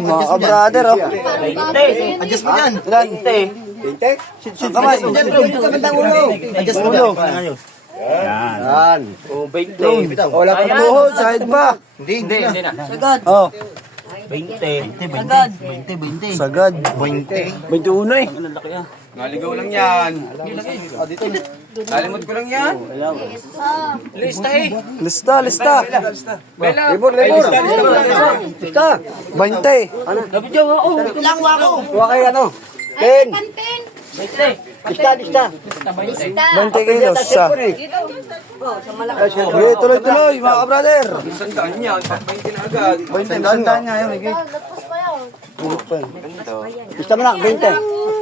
mga ka-brother, oh. Adjust mo dyan. Ilan? 20? Kamay. Dito ka bandang ulo. Adjust mo Ulo. dyan. Yan. O, 20. Bitaw. Wala pa tuhod, sahid pa. Hindi na. Sagad. Oh, 20. Sagad. 20. sagad. 20. 21 eh. Naligaw lang yan. Nalimot ko lang yan. Lista eh. Lista, lista. Libor. 20. Lang wako. Huwa kayo ano? 10. Pantin. Lista. 20 kilos siya. Okay, tuloy-tuloy, mga ka-brother. Sandaan yan. 20 na agad. 20, sandaan nga yun. Lagpas pa yun. Lista mo lang, 20.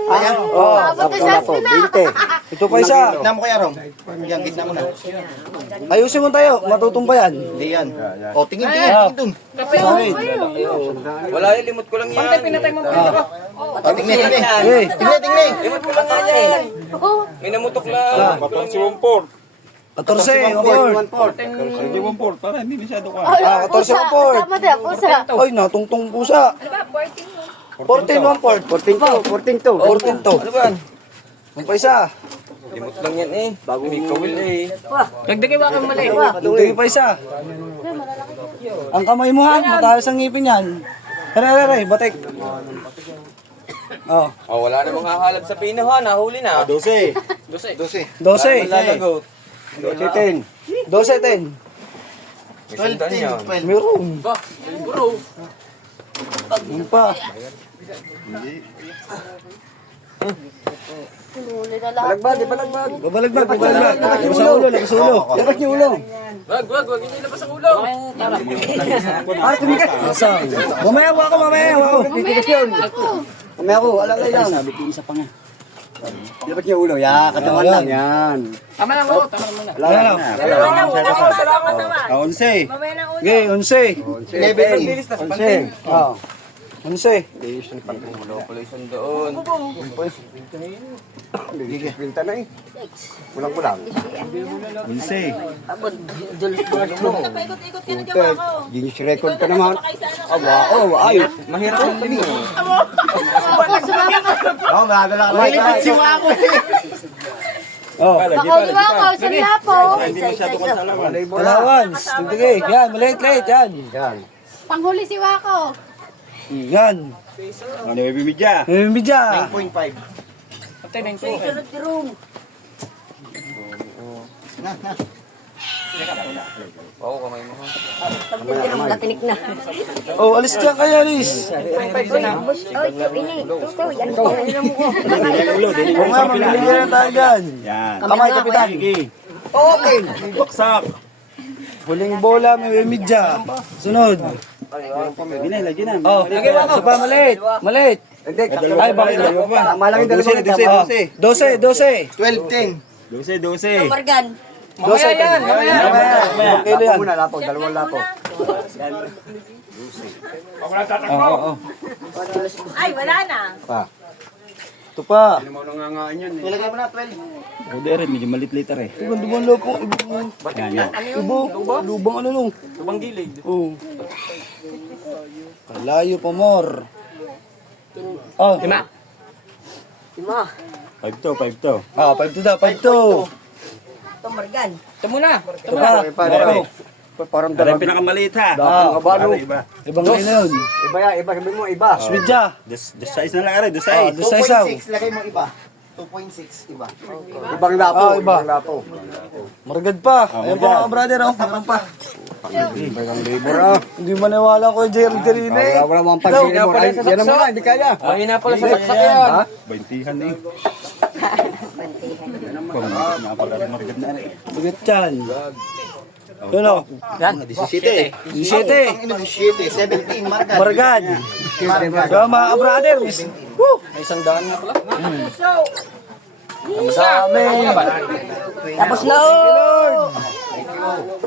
Ayan. Oh, Lapo, 20. ito pa isa. Gitna mo kaya, Rom. Yung gitna mo na. Ayusin mo tayo, matutumbayan. Hindi yan. O, tingin dun. Sahid. Wala yung limot ko lang yan. Tingin. Okay. Tingin. Limot ko lang nga yan. May namutok lang. 14, Waport. Hindi 1-4. Para hindi masyado ka. 14, Waport. Sama din, pusa. Ay, natungtong pusa. 14, Waport. 14-2. 14 Ano ba? Ang pa isa. Limot lang yan eh. Bago may kawil eh. Hindi pa isa. Ang kamay mo ha, matalas ang ngipin yan. Hare, batik. Oh, Oh, wala namang hahalap sa pino ha. Nahuli na. 12. 12. 12. Malalagot. 10. 12, 10. May sandaan yan. Meron. Yung pa. Huli na lahat. Balagbag. Babalagbag. Labas ang ulo, labas ang ulo. Labas niyo ulo. Wag. Hindi labas ang ulo. Tumigas. Asang. Mamaya ako. Titigas yun. Mamaya ko, alam na lang. Labas niyo ulo. Ya, katawan lang. Yan. Tama lang ako. Tama muna. Wala lang. 11. Okay, 11. 11. Oh. 11. Wala pala isang doon. Pinta na eh. Kulang-kulang. 11. Guinness record ka naman. Ay. Mahirap ang limot. Madala ka lang. Malipit si Wako. Oh. Bakaw ni Wako, sila po. Allowance. Sige, yan, maliit, yan. Yan. Panghuli si Wako. Yan. Ano yung bibidya? Midya. 9.5. Sunod ni Room. Oo, kamay mo ha. Pagdating ng natinik na. Oh, alis dyan kaya, alis. Oy, ini. Ito, yan po. Oo nga, mamimigyan na tayo dyan. Kamay, kapitan. Okay. Baksak. Huling bola, may midya. Sunod. Lagi na. Oh, isa pa, maliit. Ay, bakit na? Malaki dalawa. 12. 12. 12-10. 12. Margan. 12. Mamaya. Kilo yan. Muna lapo, dalawang lapo. Oo. Ay, wala na. Ito pa. Ilagay mo na 12. Medyo malit-litar eh. Ibang dumang lopo. Lubang ano nung? Lubang gilid. Oo. Kalayo pa more. Oh. Lima. 5-2. Ah, 5-2 na, 5-2. Ito, Margan. Ito muna. Ito pa. Parang Ito yung pinakamaliit ha. kabalo. Ibang kayo na yun. Iba, sabi mo iba. Swidya. The size na lang rin. The Ah, size. doon sa isaw. 2.6, lagay mo iba. 2.6, iba. Ibang lapo. Ah, iba. Ibang lapo. Maragad pa. Ayan pa mga brother, oh. Meron pa. Ibang libur ah. Hindi maniwala ko yung Jerry Derine. Wala mga pag-libur. Ay, yan naman nga, hindi kaya. Mahina pala sa saksak yan. Ha? 20 eh. Bigat yan. Yun o. 17. 17. 17, marka. Maragad. So mga brother. Woo! May isang daan nga pala. Sa amin. Tapos na. Thank you, Lord.